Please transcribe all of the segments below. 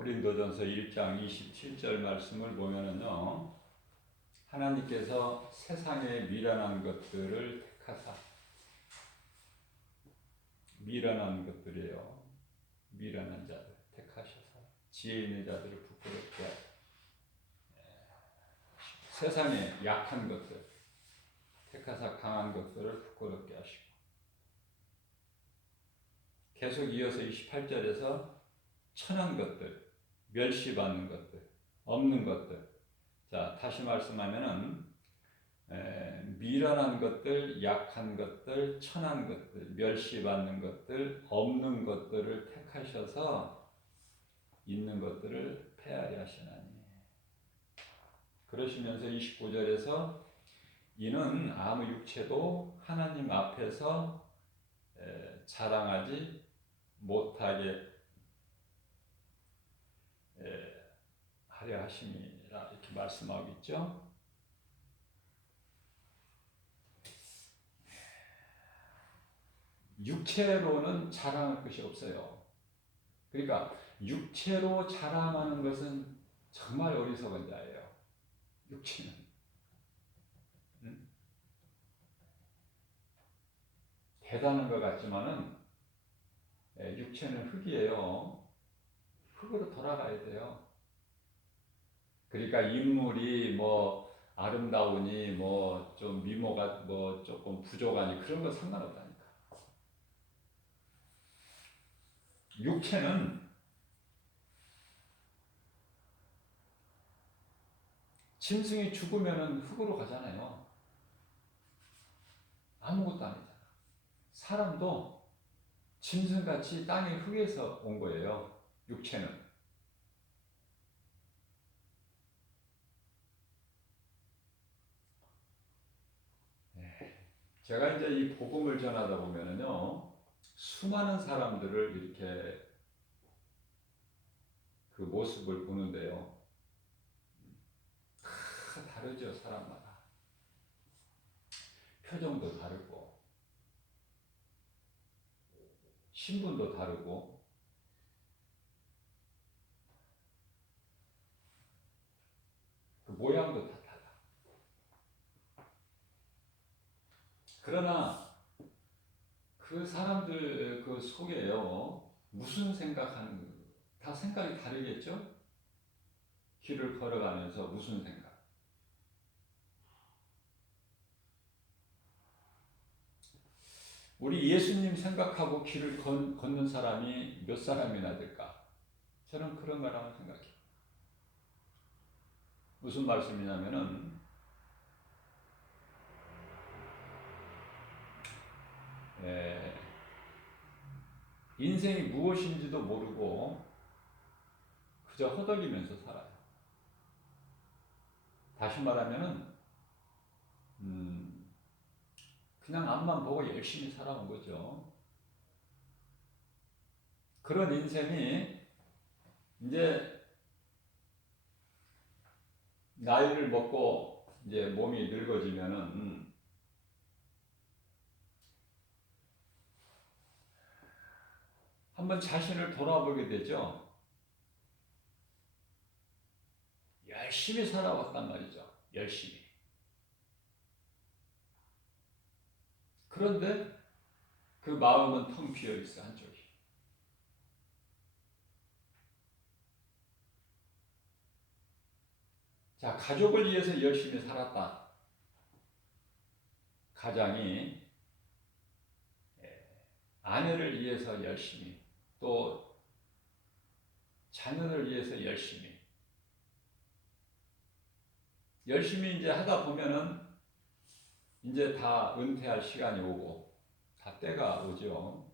고린도전서 1장 27절 말씀을 보면은요, 하나님께서 세상에 미련한 것들을 택하사, 미련한 것들이에요. 미련한 자들 택하셔서 지혜 있는 자들을 부끄럽게 하시고, 세상에 약한 것들 택하사 강한 것들을 부끄럽게 하시고, 계속 이어서 28절에서 천한 것들, 멸시받는 것들, 없는 것들. 자, 다시 말씀하면은 미련한 것들, 약한 것들, 천한 것들, 멸시받는 것들, 없는 것들을 택하셔서 있는 것들을 폐하려 하시나니. 그러시면서 29절에서 이는 아무 육체도 하나님 앞에서 자랑하지 못하게 하려 하심이라 이렇게 말씀하고 있죠. 육체로는 자랑할 것이 없어요. 그러니까 육체로 자랑하는 것은 정말 어리석은 자예요. 육체는. 대단한 것 같지만은 육체는 흙이에요. 흙으로 돌아가야 돼요. 그러니까 인물이 뭐 아름다우니 뭐 좀 미모가 뭐 조금 부족하니 그런 건 상관없다니까. 육체는 짐승이 죽으면은 흙으로 가잖아요. 아무것도 아니잖아. 사람도 짐승같이 땅의 흙에서 온 거예요. 육체는. 제가 이제 이 복음을 전하다 보면은요, 수많은 사람들을 이렇게 그 모습을 보는데요. 다 다르죠, 사람마다. 표정도 다르고, 신분도 다르고, 그 모양도 다 달라. 그러나 그 사람들 그 속에요, 무슨 생각하는, 다 생각이 다르겠죠? 길을 걸어가면서 무슨 생각? 우리 예수님 생각하고 길을 걷는 사람이 몇 사람이나 될까? 저는 그런 거라고 생각해요. 무슨 말씀이냐면은, 인생이 무엇인지도 모르고 그저 허덕이면서 살아요. 다시 말하면은 그냥 앞만 보고 열심히 살아온 거죠. 그런 인생이 이제 나이를 먹고 이제 몸이 늙어지면은 한번 자신을 돌아보게 되죠. 열심히 살아왔단 말이죠. 열심히. 그런데 그 마음은 텅 비어 있어, 한쪽이. 자, 가족을 위해서 열심히 살았다. 가장이 아내를 위해서 열심히, 또 자녀를 위해서 열심히 이제 하다 보면은 이제 다 은퇴할 시간이 오고 다 때가 오죠.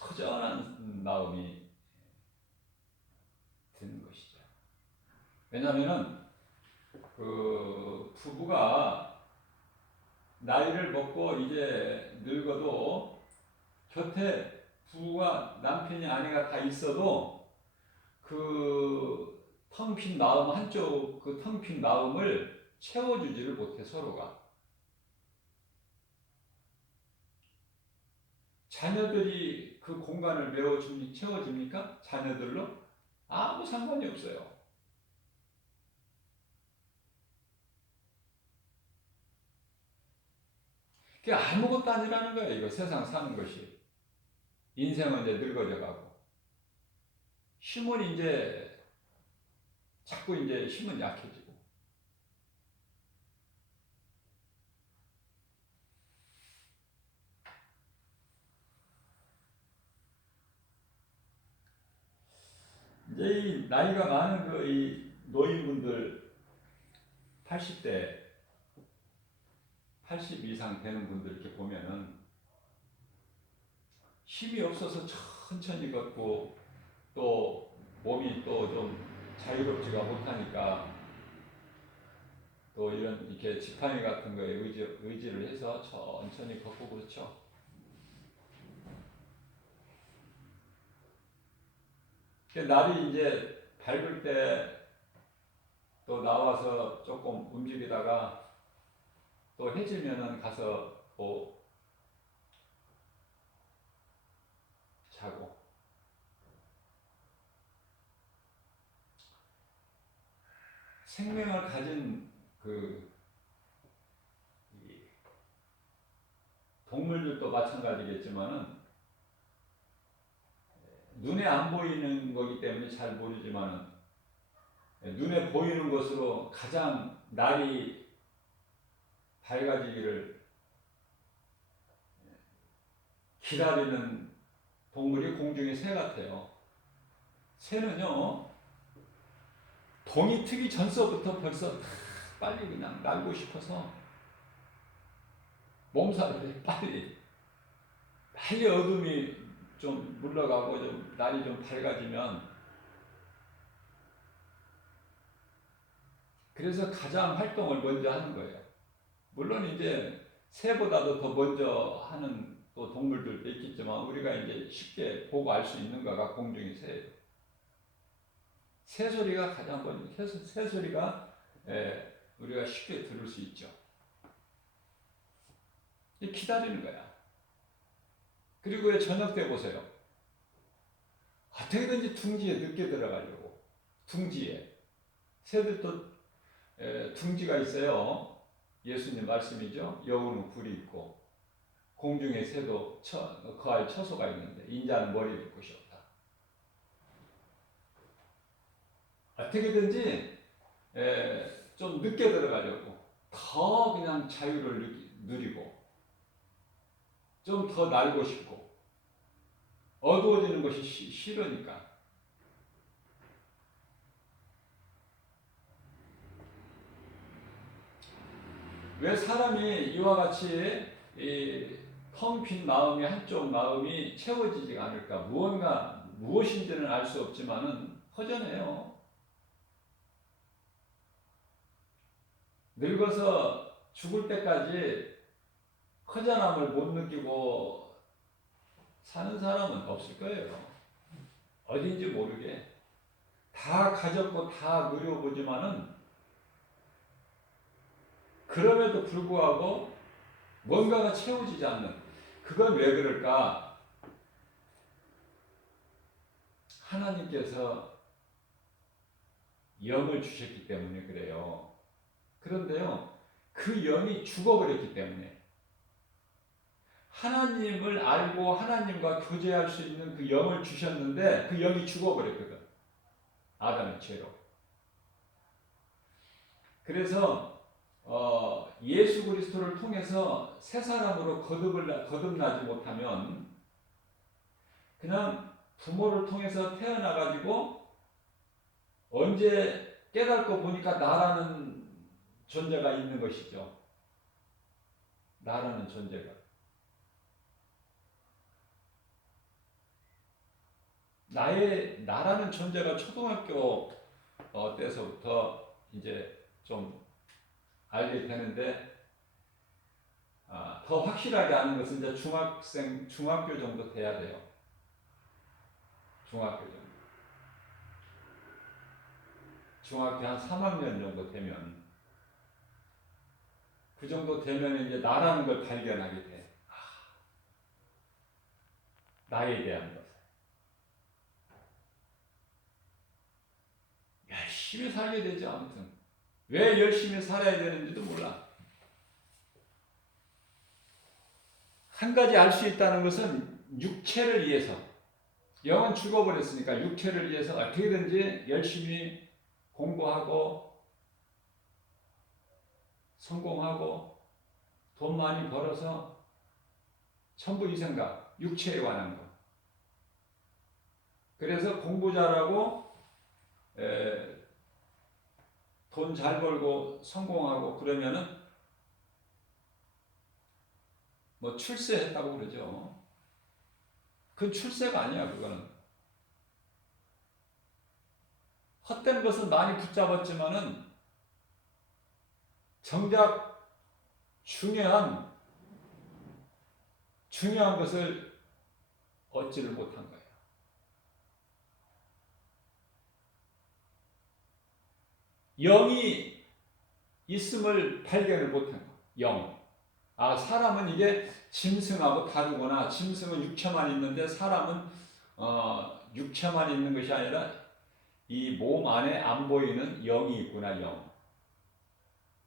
허전한 마음이 드는 것이죠. 왜냐하면은 그 부부가 나이를 먹고 이제 늙어도 곁에 부부가 남편이 아내가 다 있어도 그 텅 빈 마음 한쪽 그 텅 빈 마음을 채워주지를 못해 서로가. 자녀들이 그 공간을 채워집니까? 자녀들로? 아무 상관이 없어요. 그게 아무것도 아니라는 거예요. 이거 세상 사는 것이. 인생은 이제 늙어져 가고. 힘은 이제 자꾸 이제 힘은 약해지고. 이제 이 나이가 많은 이 노인분들 80대, 80 이상 되는 분들 이렇게 보면은 힘이 없어서 천천히 걷고 또 몸이 또 좀 자유롭지가 못하니까 또 이렇게 지팡이 같은 거에 의지를 해서 천천히 걷고 그렇죠. 날이 이제 밝을 때 또 나와서 조금 움직이다가 또 해지면은 가서 뭐 자고. 생명을 가진 동물들도 마찬가지겠지만은 눈에 안 보이는 거기 때문에 잘 모르지만은 눈에 보이는 것으로 가장 날이 밝아지기를 기다리는 동물이 공중의 새 같아요. 새는요, 동이 트기 전서부터 벌써 빨리 그냥 날고 싶어서 몸살을 빨리 어둠이 좀 물러가고 좀 날이 좀 밝아지면, 그래서 가장 활동을 먼저 하는 거예요. 물론 이제 새보다도 더 먼저 하는 또 동물들도 있겠지만 우리가 이제 쉽게 보고 알 수 있는 거가 공중의 새예요. 새 소리가 가장 먼저, 새 소리가 우리가 쉽게 들을 수 있죠. 기다리는 거야. 그리고 왜 저녁 때 보세요. 어떻게든지 둥지에 늦게 들어가려고. 둥지에. 새들도 둥지가 있어요. 예수님 말씀이죠. 여우는 굴이 있고 공중의 새도 거할 처소가 있는데 인자는 머리를 곳이 없다. 어떻게든지 좀 늦게 들어가려고 더 그냥 자유를 누리고 좀 더 날고 싶고 어두워지는 것이 싫으니까. 왜 사람이 이와 같이 텅 빈 마음이, 한쪽 마음이 채워지지가 않을까? 무엇인지는 알 수 없지만은 허전해요. 늙어서 죽을 때까지 허전함을 못 느끼고 사는 사람은 없을 거예요. 어딘지 모르게 다 가졌고 다 누려보지만은 그럼에도 불구하고 뭔가가 채워지지 않는, 그건 왜 그럴까? 하나님께서 영을 주셨기 때문에 그래요. 그런데요, 그 영이 죽어버렸기 때문에 하나님을 알고 하나님과 교제할 수 있는 그 영을 주셨는데 그 영이 죽어버렸거든. 아담의 죄로. 그래서 예수 그리스도를 통해서 새 사람으로 거듭나지 못하면 그냥 부모를 통해서 태어나가지고 언제 깨닫고 보니까 나라는 존재가 있는 것이죠. 나라는 존재가. 나라는 존재가 초등학교 때서부터 이제 좀 알게 되는데, 더 확실하게 아는 것은 이제 중학교 정도 돼야 돼요. 중학교 정도. 중학교 한 3학년 정도 되면, 그 정도 되면 이제 나라는 걸 발견하게 돼. 나에 대한 것. 열심히 살게 되죠. 아무튼 왜 열심히 살아야 되는지도 몰라. 한 가지 알 수 있다는 것은 육체를 위해서, 영은 죽어버렸으니까 육체를 위해서 어떻게든지 열심히 공부하고 성공하고 돈 많이 벌어서 천부이생각, 육체에 관한 거. 그래서 공부 잘하고 돈 잘 벌고 성공하고 그러면은 뭐 출세했다고 그러죠. 그건 출세가 아니야. 그거는 헛된 것은 많이 붙잡았지만은 정작 중요한 것을 얻지를 못한 거예요. 영이 있음을 발견을 못한 거. 영. 아, 사람은 이게 짐승하고 다르구나. 짐승은 육체만 있는데 사람은 육체만 있는 것이 아니라 이 몸 안에 안 보이는 영이 있구나. 영.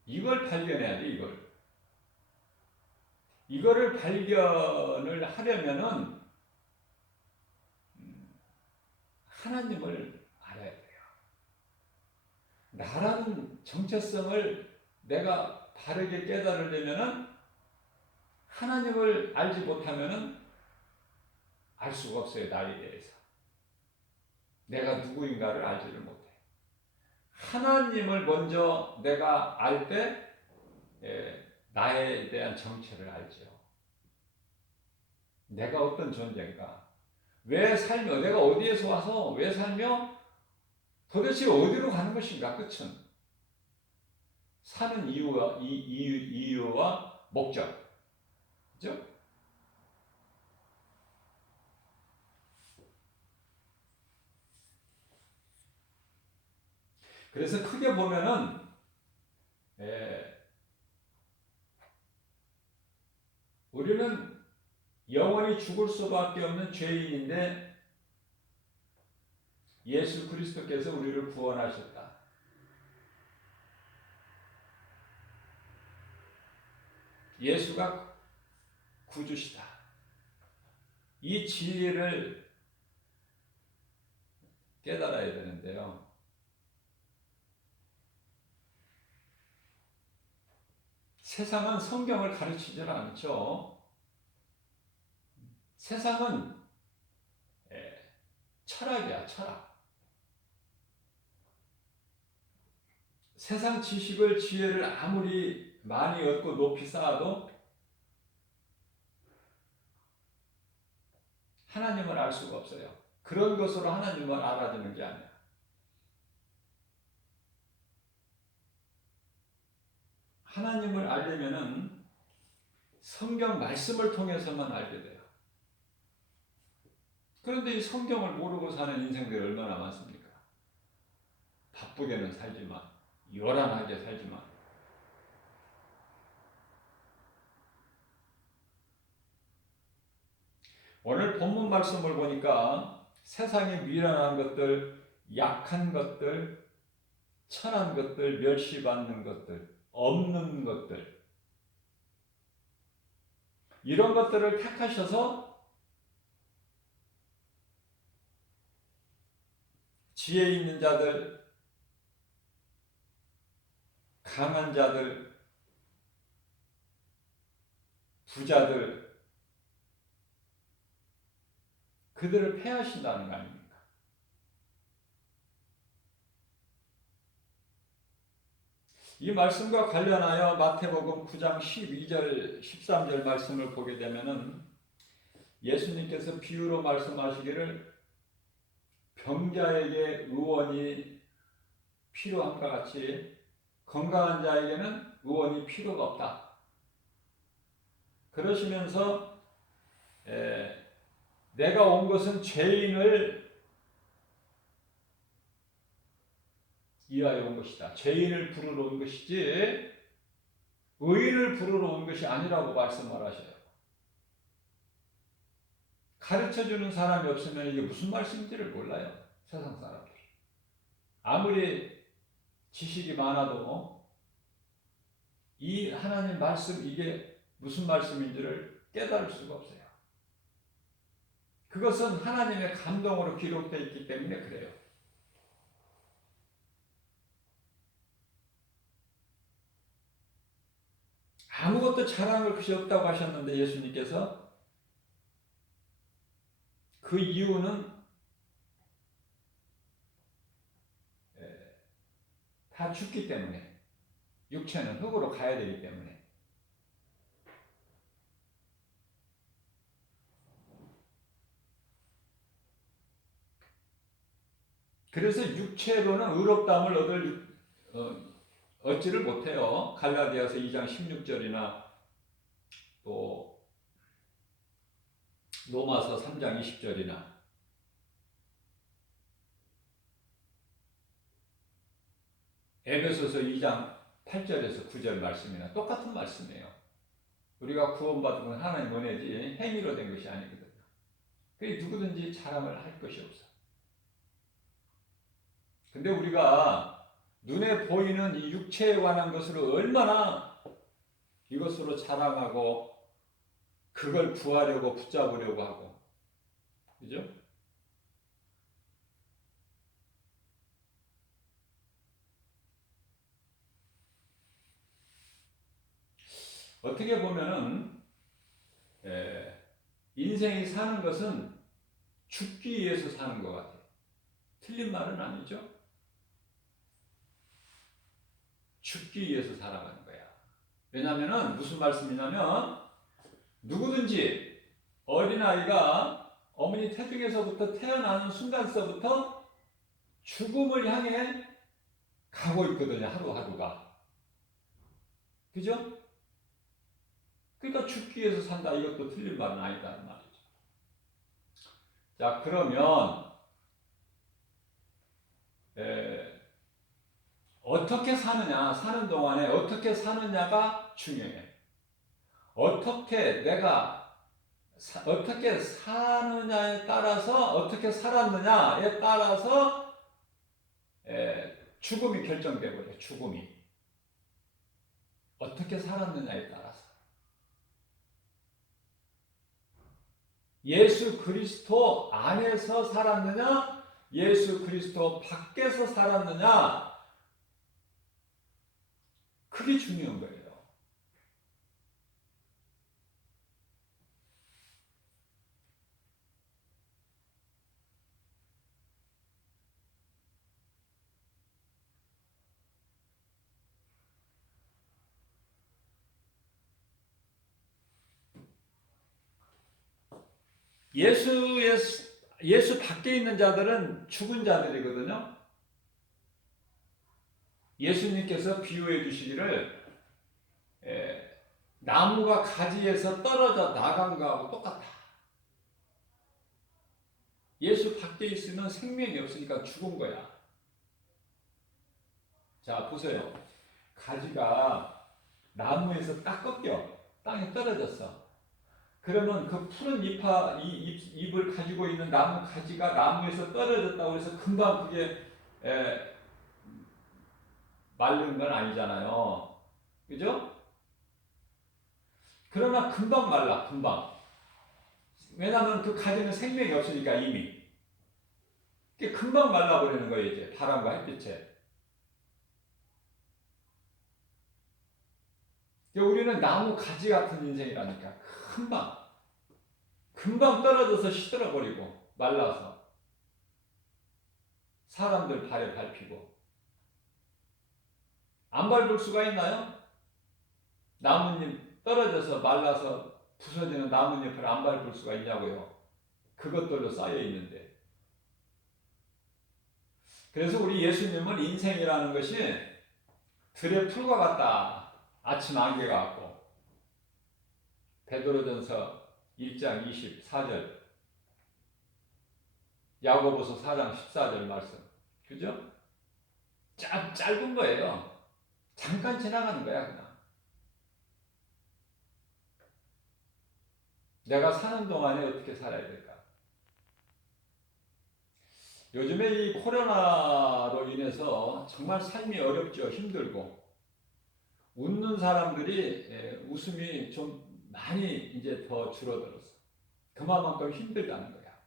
이걸 발견해야 돼. 이거를 발견을 하려면은 하나님을 알아야 돼요. 나라는 정체성을 내가 바르게 깨달으려면은 하나님을 알지 못하면은 알 수가 없어요. 나에 대해서. 내가 누구인가를 알지를 못해. 하나님을 먼저 내가 알 때 나에 대한 정체를 알죠. 내가 어떤 존재인가? 왜 살며? 내가 어디에서 와서 왜 살며? 도대체 어디로 가는 것인가? 끝은 사는 이유와 목적, 그죠? 그래서 크게 보면은 우리는 영원히 죽을 수밖에 없는 죄인인데 예수 그리스도께서 우리를 구원하셨다. 예수가 구주시다. 이 진리를 깨달아야 되는데요. 세상은 성경을 가르치질 않죠. 세상은 철학이야, 철학. 세상 지식을, 지혜를 아무리 많이 얻고 높이 쌓아도 하나님을 알 수가 없어요. 그런 것으로 하나님을 알아주는 게 아니야. 하나님을 알려면은 성경 말씀을 통해서만 알게 돼요. 그런데 이 성경을 모르고 사는 인생들이 얼마나 많습니까? 바쁘게는 살지만, 요란하게 살지만. 오늘 본문 말씀을 보니까 세상에 미련한 것들, 약한 것들, 천한 것들, 멸시받는 것들, 없는 것들, 이런 것들을 택하셔서 지혜 있는 자들, 강한 자들, 부자들, 그들을 패하신다는 거 아닙니까? 이 말씀과 관련하여 마태복음 9장 12절, 13절 말씀을 보게 되면은 예수님께서 비유로 말씀하시기를 병자에게 의원이 필요함과 같이 건강한 자에게는 의원이 필요가 없다. 그러시면서 내가 온 것은 죄인을 위하여 온 것이다. 죄인을 부르러 온 것이지 의인을 부르러 온 것이 아니라고 말씀을 하셔요. 가르쳐주는 사람이 없으면 이게 무슨 말씀인지를 몰라요. 세상 사람들. 아무리 지식이 많아도 이 하나님 말씀 이게 무슨 말씀인지를 깨달을 수가 없어요. 그것은 하나님의 감동으로 기록되어 있기 때문에 그래요. 아무것도 자랑할 것이 없다고 하셨는데 예수님께서 그 이유는 다 죽기 때문에, 육체는 흙으로 가야 되기 때문에. 그래서 육체로는 의롭다함을 얻지를 못해요. 갈라디아서 2장 16절이나 또 로마서 3장 20절이나 에베소서 2장 8절에서 9절 말씀이나 똑같은 말씀이에요. 우리가 구원받은 건 하나님 은혜지 행위로 된 것이 아니거든요. 그게 누구든지 자랑을 할 것이 없어. 근데 우리가 눈에 보이는 이 육체에 관한 것으로 얼마나 이것으로 자랑하고 그걸 구하려고 붙잡으려고 하고, 그죠? 어떻게 보면은 인생이 사는 것은 죽기 위해서 사는 것 같아요. 틀린 말은 아니죠. 죽기 위해서 살아가는 거야. 왜냐하면 무슨 말씀이냐면 누구든지 어린아이가 어머니 태중에서부터 태어나는 순간서부터 죽음을 향해 가고 있거든요. 하루하루가. 그죠? 그러니까 죽기 위해서 산다. 이것도 틀린 말은 아니다는 말이죠. 자, 그러면 어떻게 사느냐, 사는 동안에 어떻게 사느냐가 중요해. 어떻게 사느냐에 따라서, 어떻게 살았느냐에 따라서 죽음이 결정되고요. 죽음이 어떻게 살았느냐에 따라서. 예수 그리스도 안에서 살았느냐, 예수 그리스도 밖에서 살았느냐, 그게 중요한 거예요. 예수 밖에 있는 자들은 죽은 자들이거든요. 예수님께서 비유해 주시기를 나무가 가지에서 떨어져 나간 거하고 똑같다. 예수 밖에 있으면 생명이 없으니까 죽은 거야. 자, 보세요. 가지가 나무에서 딱 꺾여 땅에 떨어졌어. 그러면 그 푸른 잎을 가지고 있는 나무 가지가 나무에서 떨어졌다고 해서 금방 그게 마른 건 아니잖아요. 그죠? 그러나 금방 말라, 금방. 왜냐하면 그 가지는 생명이 없으니까 이미. 금방 말라버리는 거예요, 이제. 바람과 햇빛에. 우리는 나무 가지 같은 인생이라니까. 금방 떨어져서 시들어버리고, 말라서. 사람들 발에 밟히고. 안 밟을 수가 있나요? 나뭇잎 떨어져서 말라서 부서지는 나뭇잎을 안 밟을 수가 있냐고요. 그것들로 쌓여 있는데. 그래서 우리 예수님은 인생이라는 것이 들의 풀과 같다. 아침 안개가 같고. 베드로전서 1장 24절, 야고보서 4장 14절 말씀. 그죠? 짧은 거예요. 잠깐 지나가는 거야, 그냥. 내가 사는 동안에 어떻게 살아야 될까? 요즘에 이 코로나로 인해서 정말 삶이 어렵죠. 힘들고. 웃는 사람들이 웃음이 좀 많이 이제 더 줄어들었어. 그만큼 힘들다는 거야.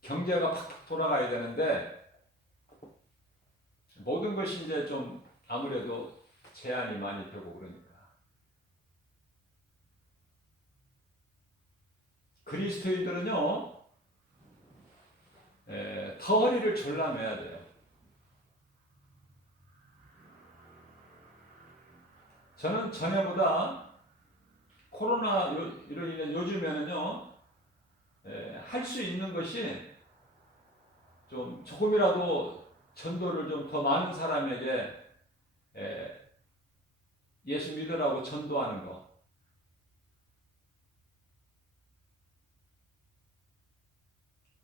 경제가 팍팍 돌아가야 되는데 모든 것이 이제 좀 아무래도 제한이 많이 되고 그러니까. 그리스도인들은요, 더 허리를 졸라매야 돼요. 저는 전에보다 코로나로 인해 요즘에는요, 할 수 있는 것이 좀 조금이라도 전도를 좀 더 많은 사람에게 예수 믿으라고 전도하는 거.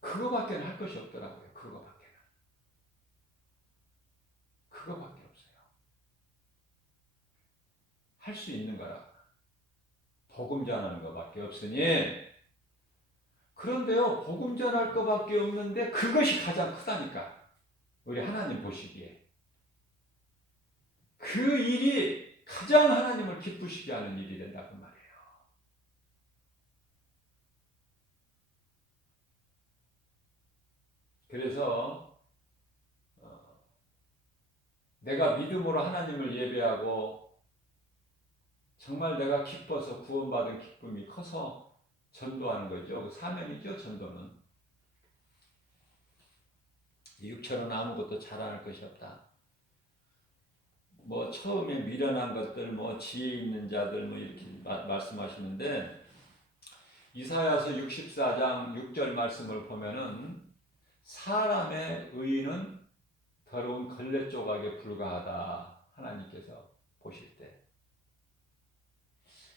그거밖에 할 것이 없더라고요. 그거밖에 없어요. 할 수 있는 거라. 복음 전하는 것밖에 없으니, 그런데요, 복음 전할 것밖에 없는데 그것이 가장 크다니까. 우리 하나님 보시기에. 그 일이 가장 하나님을 기쁘시게 하는 일이 된다고 말이에요. 그래서 내가 믿음으로 하나님을 예배하고 정말 내가 기뻐서 구원받은 기쁨이 커서 전도하는 거죠. 그 사명이죠, 전도는. 육체로는 아무것도 자랑할 것이 없다. 뭐 처음에 미련한 것들, 뭐 지혜 있는 자들, 뭐 이렇게 말씀하시는데 이사야서 64장 6절 말씀을 보면은 사람의 의는 더러운 걸레 조각에 불과하다. 하나님께서 보실 때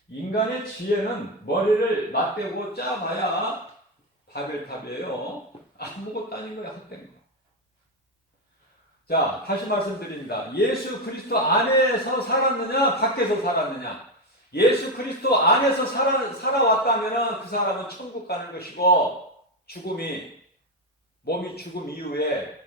인간의 지혜는 머리를 맞대고 짜봐야 바벨탑이에요. 아무것도 아닌 거야, 헛된 거. 자, 다시 말씀드립니다. 예수 그리스도 안에서 살았느냐, 밖에서 살았느냐. 예수 그리스도 안에서 살아왔다면 그 사람은 천국 가는 것이고, 몸이 죽음 이후에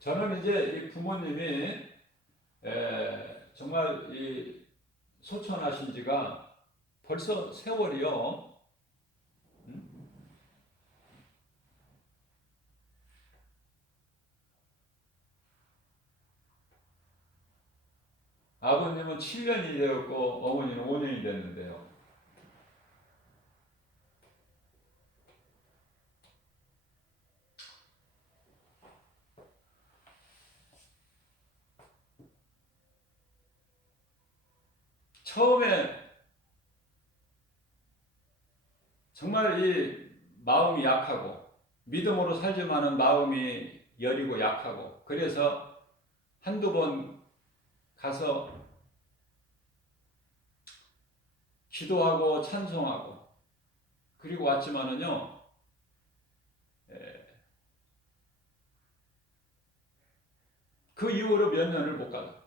저는 이제 이 부모님이 정말 이 소천하신 지가 벌써 세월이요. 아버님은 7년이 되었고 어머니는 5년이 됐는데요. 처음에 정말 이 마음이 약하고 믿음으로 살지만은 마음이 여리고 약하고 그래서 한두 번 가서 기도하고 찬송하고 그리고 왔지만은요 그 이후로 몇 년을 못 가요.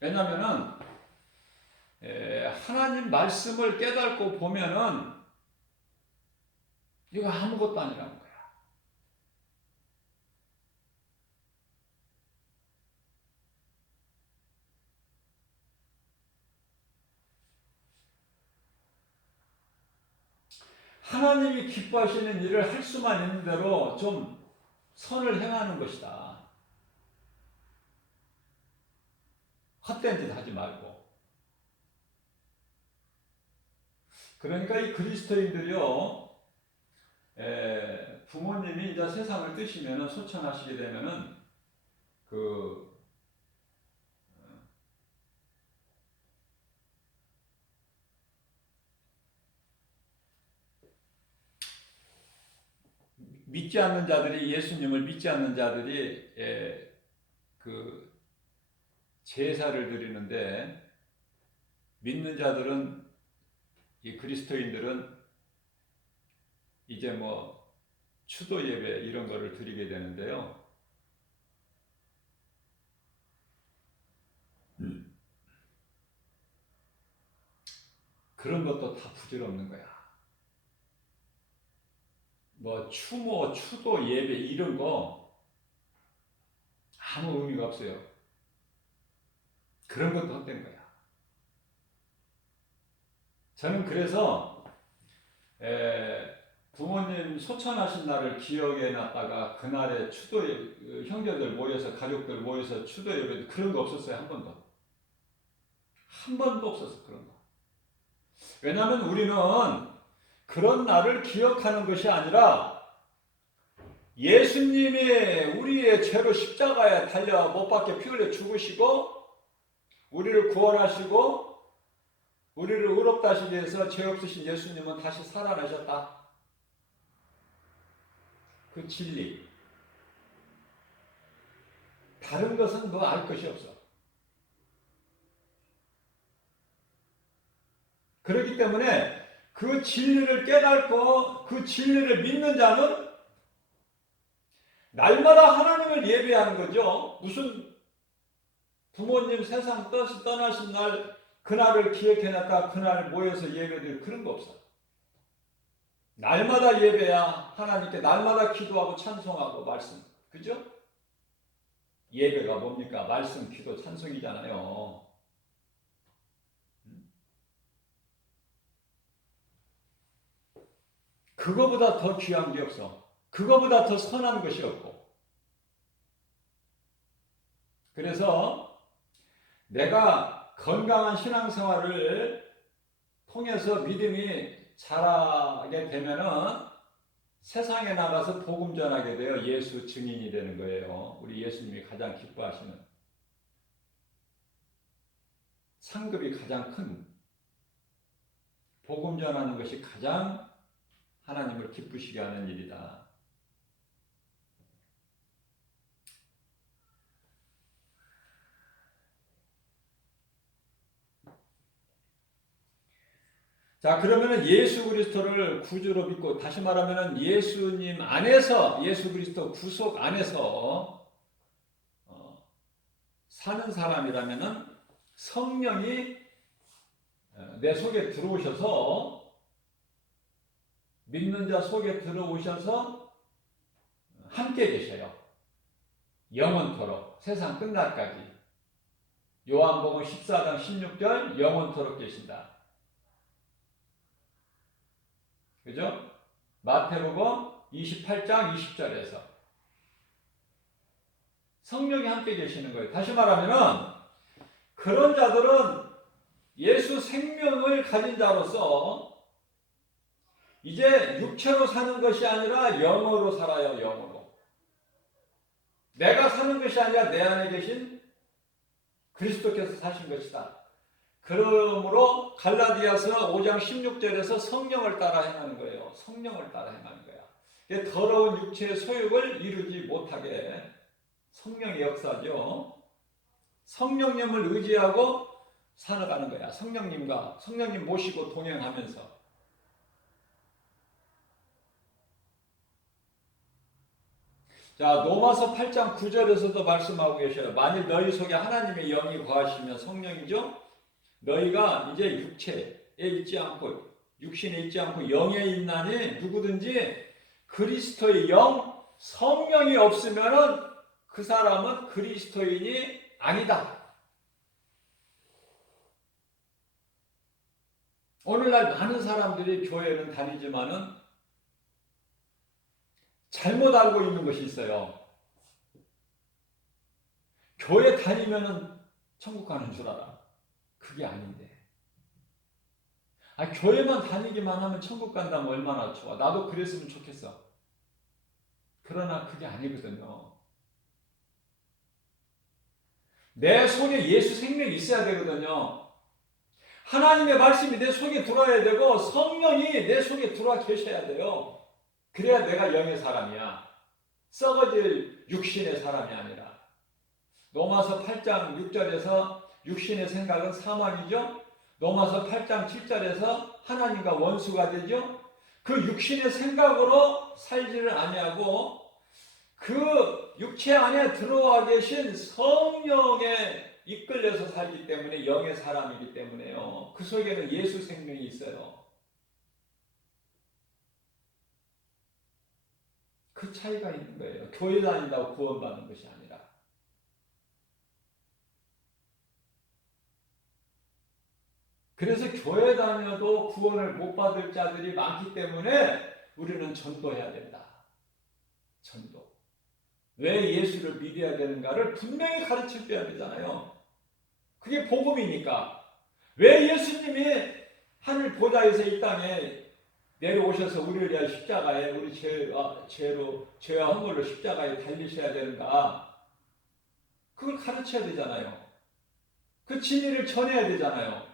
왜냐면은 하나님 말씀을 깨닫고 보면은 이거 아무것도 아니라는 거야. 하나님이 기뻐하시는 일을 할 수만 있는 대로 좀 선을 행하는 것이다. 헛된 짓 하지 말고. 그러니까 이 그리스도인들이요, 부모님이 이제 세상을 뜨시면은 소천하시게 되면은 그 믿지 않는 자들이 예수님을 믿지 않는 자들이 그 제사를 드리는데 믿는 자들은 이 그리스도인들은 이제 뭐 추도 예배 이런 거를 드리게 되는데요. 그런 것도 다 부질없는 거야. 뭐 추모, 추도, 예배 이런 거 아무 의미가 없어요. 그런 것도 헛된 거야. 저는 그래서 부모님 소천하신 날을 기억해 놨다가 그날에 추도 형제들 모여서 가족들 모여서 추도 예배 그런 거 없었어요. 한 번도. 한 번도 없었어. 그런 거. 왜냐하면 우리는 그런 날을 기억하는 것이 아니라 예수님이 우리의 죄로 십자가에 달려 못 박혀 피 흘려 죽으시고 우리를 구원하시고 우리를 의롭다 하시기 위해서 죄 없으신 예수님은 다시 살아나셨다. 그 진리. 다른 것은 뭐 알 것이 없어. 그렇기 때문에 그 진리를 깨닫고 그 진리를 믿는 자는 날마다 하나님을 예배하는 거죠. 무슨 부모님 세상 떠나신 날 그날을 기억해놨다 그날 모여서 예배드리고 그런 거 없어. 날마다 예배야 하나님께 날마다 기도하고 찬송하고 말씀. 그죠? 예배가 뭡니까? 말씀, 기도, 찬송이잖아요. 그거보다 더 귀한 게 없어. 그거보다 더 선한 것이 없고. 그래서 내가 건강한 신앙생활을 통해서 믿음이 자라게 되면은 세상에 나가서 복음 전하게 되어 예수 증인이 되는 거예요. 우리 예수님이 가장 기뻐하시는 상급이 가장 큰 복음 전하는 것이 가장 하나님을 기쁘시게 하는 일이다. 자, 그러면은 예수 그리스도를 구주로 믿고 다시 말하면은 예수님 안에서 예수 그리스도 구속 안에서 사는 사람이라면은 성령이 내 속에 들어오셔서 믿는 자 속에 들어오셔서 함께 계셔요. 영원토록 세상 끝날까지. 요한복음 14장 16절 영원토록 계신다. 그죠? 마태복음 28장 20절에서 성령이 함께 계시는 거예요. 다시 말하면 그런 자들은 예수 생명을 가진 자로서 이제 육체로 사는 것이 아니라 영으로 살아요. 영으로. 내가 사는 것이 아니라 내 안에 계신 그리스도께서 사신 것이다. 그러므로 갈라디아서 5장 16절에서 성령을 따라 행하는 거예요. 성령을 따라 행하는 거야. 더러운 육체의 소욕을 이루지 못하게 성령의 역사죠. 성령님을 의지하고 살아가는 거야. 성령님과 성령님 모시고 동행하면서. 자, 로마서 8장 9절에서도 말씀하고 계셔요. 만일 너희 속에 하나님의 영이 거하시면 성령이죠. 너희가 이제 육체에 있지 않고 육신에 있지 않고 영에 있나니 누구든지 그리스도의 영 성령이 없으면은 그 사람은 그리스도인이 아니다. 오늘날 많은 사람들이 교회는 다니지만은 잘못 알고 있는 것이 있어요. 교회 다니면은 천국 가는 줄 알아. 그게 아닌데. 교회만 다니기만 하면 천국 간다면 얼마나 좋아. 나도 그랬으면 좋겠어. 그러나 그게 아니거든요. 내 속에 예수 생명이 있어야 되거든요. 하나님의 말씀이 내 속에 들어와야 되고 성령이 내 속에 들어와 계셔야 돼요. 그래야 내가 영의 사람이야. 썩어질 육신의 사람이 아니라. 로마서 8장 6절에서 육신의 생각은 사망이죠. 로마서 8장 7절에서 하나님과 원수가 되죠. 그 육신의 생각으로 살지를 아니하고 그 그 육체 안에 들어와 계신 성령에 이끌려서 살기 때문에 영의 사람이기 때문에요. 그 속에는 예수 생명이 있어요. 그 차이가 있는 거예요. 교회 다닌다고 구원받는 것이 아니라. 그래서 교회 다녀도 구원을 못 받을 자들이 많기 때문에 우리는 전도해야 된다. 전도. 왜 예수를 믿어야 되는가를 분명히 가르쳐 줘야 되잖아요. 그게 복음이니까. 왜 예수님이 하늘 보좌에서 이 땅에 내려오셔서 우리를 위하여 십자가에 우리 죄와 허물로 십자가에 달리셔야 되는가? 그걸 가르쳐야 되잖아요. 그 진리를 전해야 되잖아요.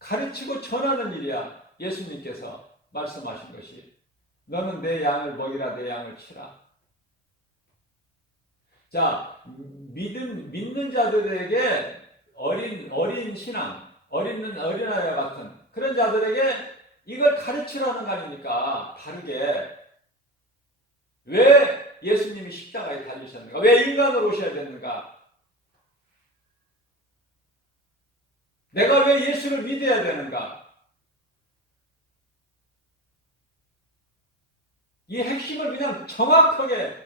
가르치고 전하는 일이야. 예수님께서 말씀하신 것이. 너는 내 양을 먹이라, 내 양을 치라. 자, 믿는 자들에게 어린 신앙, 어린아이와 같은 그런 자들에게 이걸 가르치라는 거 아닙니까? 다르게. 왜 예수님이 십자가에 달리셨는가? 왜 인간으로 오셔야 되는가? 내가 왜 예수를 믿어야 되는가? 이 핵심을 그냥 정확하게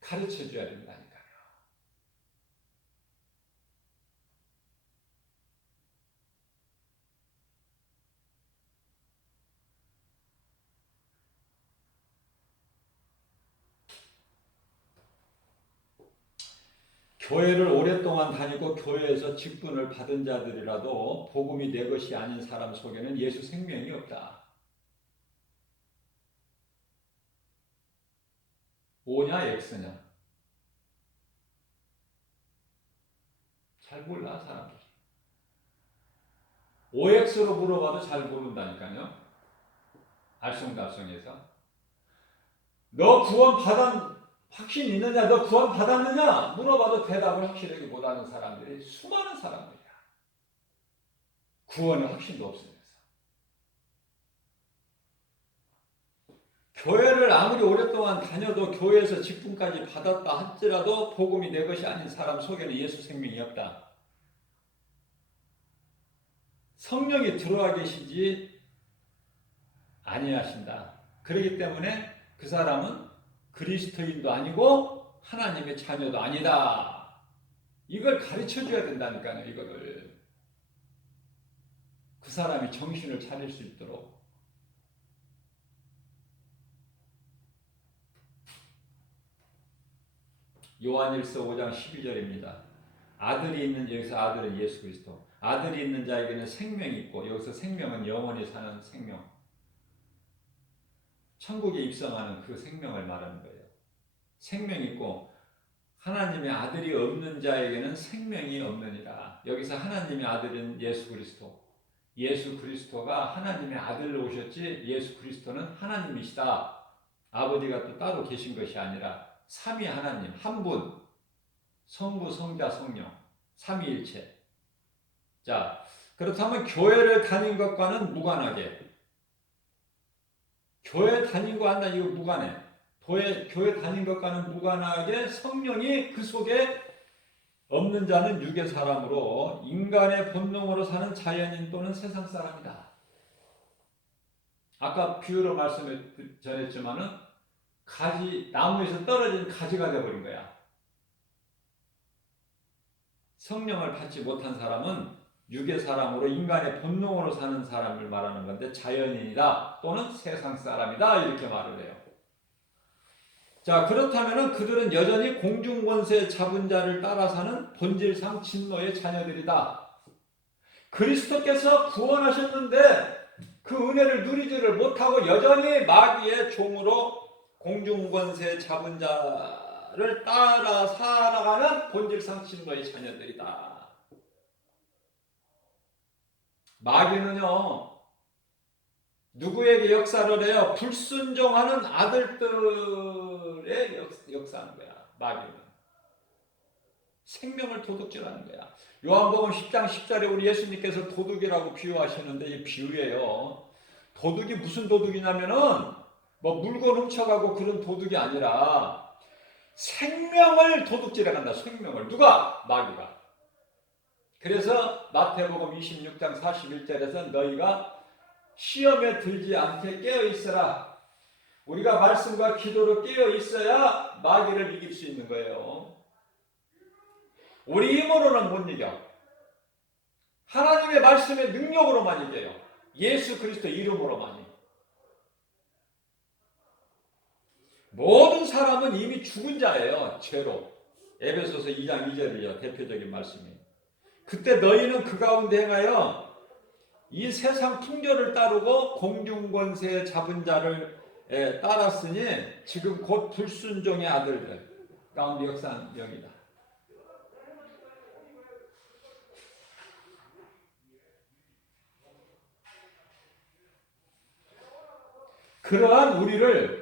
가르쳐 줘야 된다니까요. 교회를 오랫동안 다니고 교회에서 직분을 받은 자들이라도 복음이 내 것이 아닌 사람 속에는 예수 생명이 없다. O냐 X냐? 잘 몰라 사람들이. OX로 물어봐도 잘 모른다니까요. 알쏭달쏭해서. 너 구원 확신 있느냐? 너 구원 받았느냐? 물어봐도 대답을 확실하게 못하는 사람들이 수많은 사람들이야. 구원의 확신도 없으면서. 교회를 아무리 오랫동안 다녀도 교회에서 직분까지 받았다 할지라도 복음이 내 것이 아닌 사람 속에는 예수 생명이 없다. 성령이 들어와 계시지 아니하신다. 그렇기 때문에 그 사람은 그리스도인도 아니고 하나님의 자녀도 아니다. 이걸 가르쳐 줘야 된다니까요. 이거를. 그 사람이 정신을 차릴 수 있도록. 요한일서 5장 12절입니다. 아들이 있는, 여기서 아들은 예수 그리스도. 아들이 있는 자에게는 생명이 있고, 여기서 생명은 영원히 사는 생명. 천국에 입성하는 그 생명을 말하는 거예요. 생명이 있고 하나님의 아들이 없는 자에게는 생명이 없느니라. 여기서 하나님의 아들은 예수 그리스도. 예수 그리스도가 하나님의 아들로 오셨지 예수 그리스도는 하나님이시다. 아버지가 또 따로 계신 것이 아니라 삼위 하나님 한 분, 성부, 성자, 성령, 삼위일체. 자, 그렇다면 교회를 다닌 것과는 무관하게, 교회 다닌 거 한다 이거 무관해. 교회 다닌 것과는 무관하게 성령이 그 속에 없는 자는 육의 사람으로 인간의 본능으로 사는 자연인 또는 세상 사람이다. 아까 비유로 말씀을 전했지만은 나무에서 떨어진 가지가 되어버린 거야. 성령을 받지 못한 사람은 육의 사람으로 인간의 본능으로 사는 사람을 말하는 건데 자연인이다 또는 세상 사람이다 이렇게 말을 해요. 자, 그렇다면 그들은 여전히 공중권세 잡은 자를 따라 사는 본질상 진노의 자녀들이다. 그리스도께서 구원하셨는데 그 은혜를 누리지를 못하고 여전히 마귀의 종으로 공중권세 잡은 자를 따라 살아가는 본질상 진노의 자녀들이다. 마귀는요, 누구에게 역사를 해요? 불순종하는 아들들의 역사하는 거야. 마귀는 생명을 도둑질하는 거야. 요한복음 10장 10절에 우리 예수님께서 도둑이라고 비유하시는데 이 비유예요. 도둑이 무슨 도둑이냐면은 뭐 물건 훔쳐가고 그런 도둑이 아니라 생명을 도둑질해 간다. 생명을. 누가? 마귀가. 그래서 마태복음 26장 41절에서 너희가 시험에 들지 않게 깨어 있으라. 우리가 말씀과 기도로 깨어 있어야 마귀를 이길 수 있는 거예요. 우리 힘으로는 못 이겨. 하나님의 말씀의 능력으로만 이겨요. 예수 그리스도 이름으로만이. 모든 사람은 이미 죽은 자예요. 죄로. 에베소서 2장 2절이요. 대표적인 말씀이. 그때 너희는 그 가운데 행하여 이 세상 풍조를 따르고 공중권세 잡은 자를 따랐으니 지금 곧 불순종의 아들들 가운데 역사한 영이다. 그러한 우리를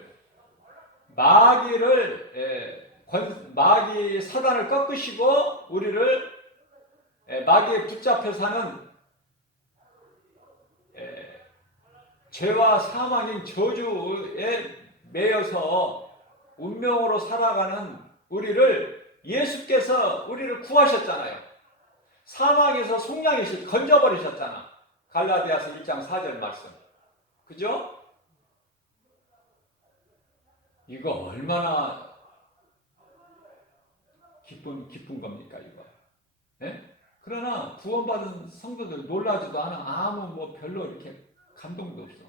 마귀 사단을 꺾으시고 우리를 마귀에 붙잡혀 사는 죄와 사망인 저주에 매여서 운명으로 살아가는 우리를 예수께서 우리를 구하셨잖아요. 사망에서 속량이시 건져버리셨잖아. 갈라디아서 1장 4절 말씀. 그죠? 이거 얼마나 기쁜 겁니까, 이거? 네? 그러나 구원받은 성도들 놀라지도 않아. 아무 뭐 별로 이렇게 감동도 없어.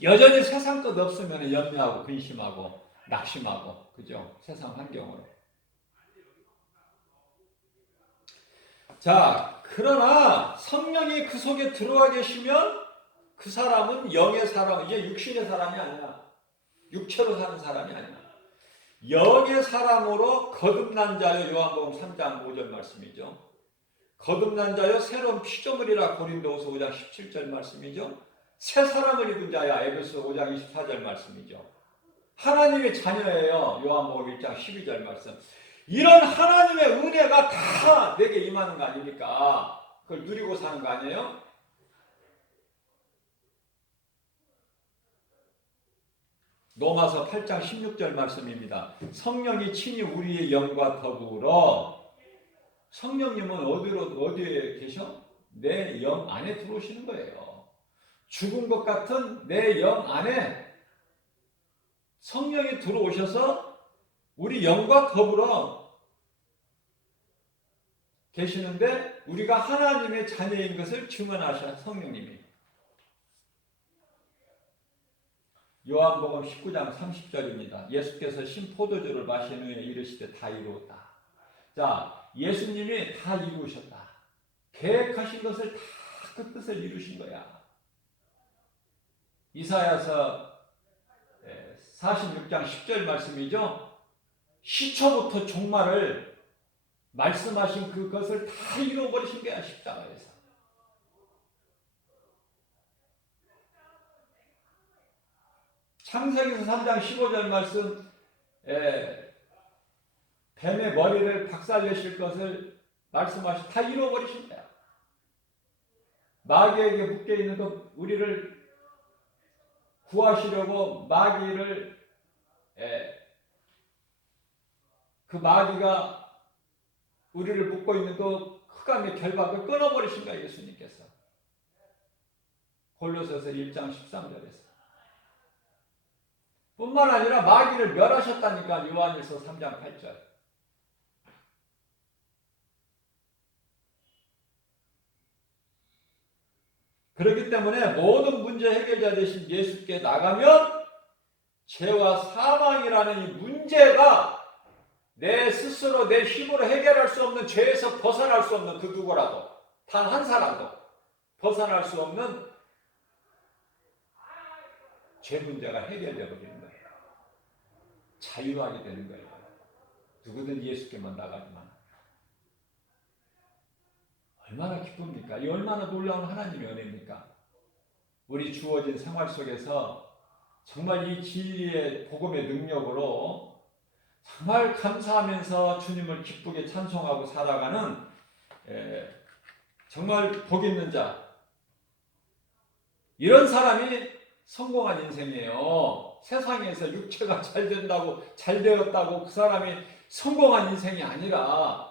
여전히 세상 것 없으면 염려하고 근심하고 낙심하고, 그죠? 세상 환경으로. 자, 그러나 성령이 그 속에 들어와 계시면 그 사람은 영의 사람, 이제 육신의 사람이 아니야. 육체로 사는 사람이 아니야. 영의 사람으로 거듭난 자여, 요한복음 3장 5절 말씀이죠. 거듭난 자여 새로운 피조물이라 고린도후서 5장 17절 말씀이죠. 새 사람을 입은 자야, 에베소 5장 24절 말씀이죠. 하나님의 자녀예요. 요한복음 1장 12절 말씀. 이런 하나님의 은혜가 다 내게 임하는 거 아닙니까? 그걸 누리고 사는 거 아니에요? 로마서 8장 16절 말씀입니다. 성령이 친히 우리의 영과 더불어. 성령님은 어디에 계셔? 내 영 안에 들어오시는 거예요. 죽은 것 같은 내 영 안에 성령이 들어오셔서 우리 영과 더불어 계시는데 우리가 하나님의 자녀인 것을 증언하셔. 성령님이. 요한복음 19장 30절입니다. 예수께서 신 포도주를 마신 후에 이르시되 다 이루었다. 자, 예수님이 다 이루셨다. 계획하신 것을 다 그 뜻을 이루신 거야. 이사야서 46장 10절 말씀이죠. 시초부터 종말을 말씀하신 그것을 다 이루어버리신 거야, 십자가에서. 창세기서 3장 15절 말씀, 뱀의 머리를 박살내실 것을 말씀하시 다 잃어버리신 거야. 마귀에게 묶여있는 것, 우리를 구하시려고 마귀를, 그 마귀가 우리를 묶고 있는 그 흑암의 결박을 끊어버리신 거야, 예수님께서. 골로새서 1장 13절에서. 뿐만 아니라 마귀를 멸하셨다니까, 요한일서 3장 8절. 그렇기 때문에 모든 문제 해결자 되신 예수께 나가면 죄와 사망이라는 이 문제가 내 스스로 내 힘으로 해결할 수 없는 죄에서 벗어날 수 없는 그 누구라도, 단 한 사람도 벗어날 수 없는 죄 문제가 해결되어 버리는 거예요. 자유하게 되는 거예요. 누구든 예수께만 나가지만. 얼마나 기쁩니까? 이 얼마나 놀라운 하나님의 은혜입니까? 우리 주어진 생활 속에서 정말 이 진리의 복음의 능력으로 정말 감사하면서 주님을 기쁘게 찬송하고 살아가는 정말 복 있는 자, 이런 사람이 성공한 인생이에요. 세상에서 육체가 잘 된다고, 잘 되었다고 그 사람이 성공한 인생이 아니라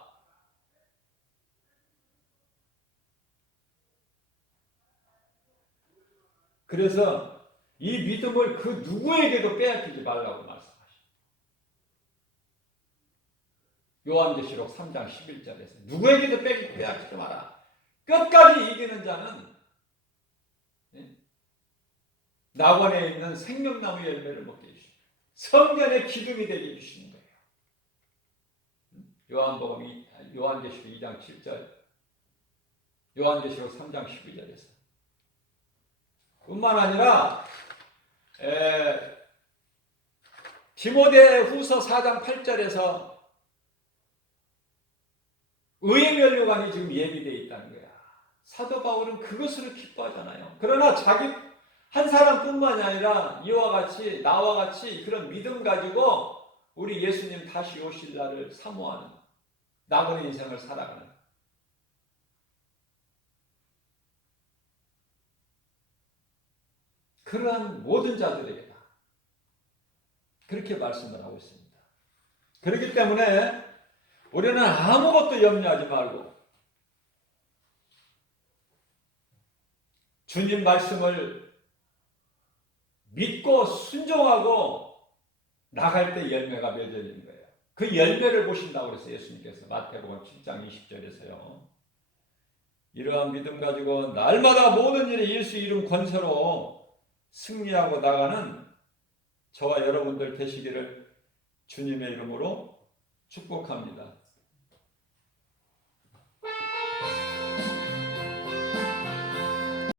그래서 이 믿음을 그 누구에게도 빼앗기지 말라고 말씀하십니다. 요한계시록 3장 11절에서 누구에게도 빼앗기지 마라. 끝까지 이기는 자는 낙원에 있는 생명나무 열매를 먹게 해주십니다. 성전의 기둥이 되게 해주시는 거예요. 요한계시록 2장 7절, 요한계시록 3장 12절에서 뿐만 아니라 디모데후서 4장 8절에서 의의 면류관이 지금 예비되어 있다는 거야. 사도 바울은 그것으로 기뻐하잖아요. 그러나 자기 한 사람뿐만이 아니라 이와 같이 나와 같이 그런 믿음 가지고 우리 예수님 다시 오실 날을 사모하는 낙원의 인생을 살아가는 그러한 모든 자들에게다 그렇게 말씀을 하고 있습니다. 그렇기 때문에 우리는 아무것도 염려하지 말고 주님 말씀을 믿고 순종하고 나갈 때 열매가 맺어지는 거예요. 그 열매를 보신다고 그랬어요. 예수님께서 마태복음 7장 20절에서요. 이러한 믿음 가지고 날마다 모든 일에 예수 이름 권세로 승리하고 나가는 저와 여러분들 되시기를 주님의 이름으로 축복합니다.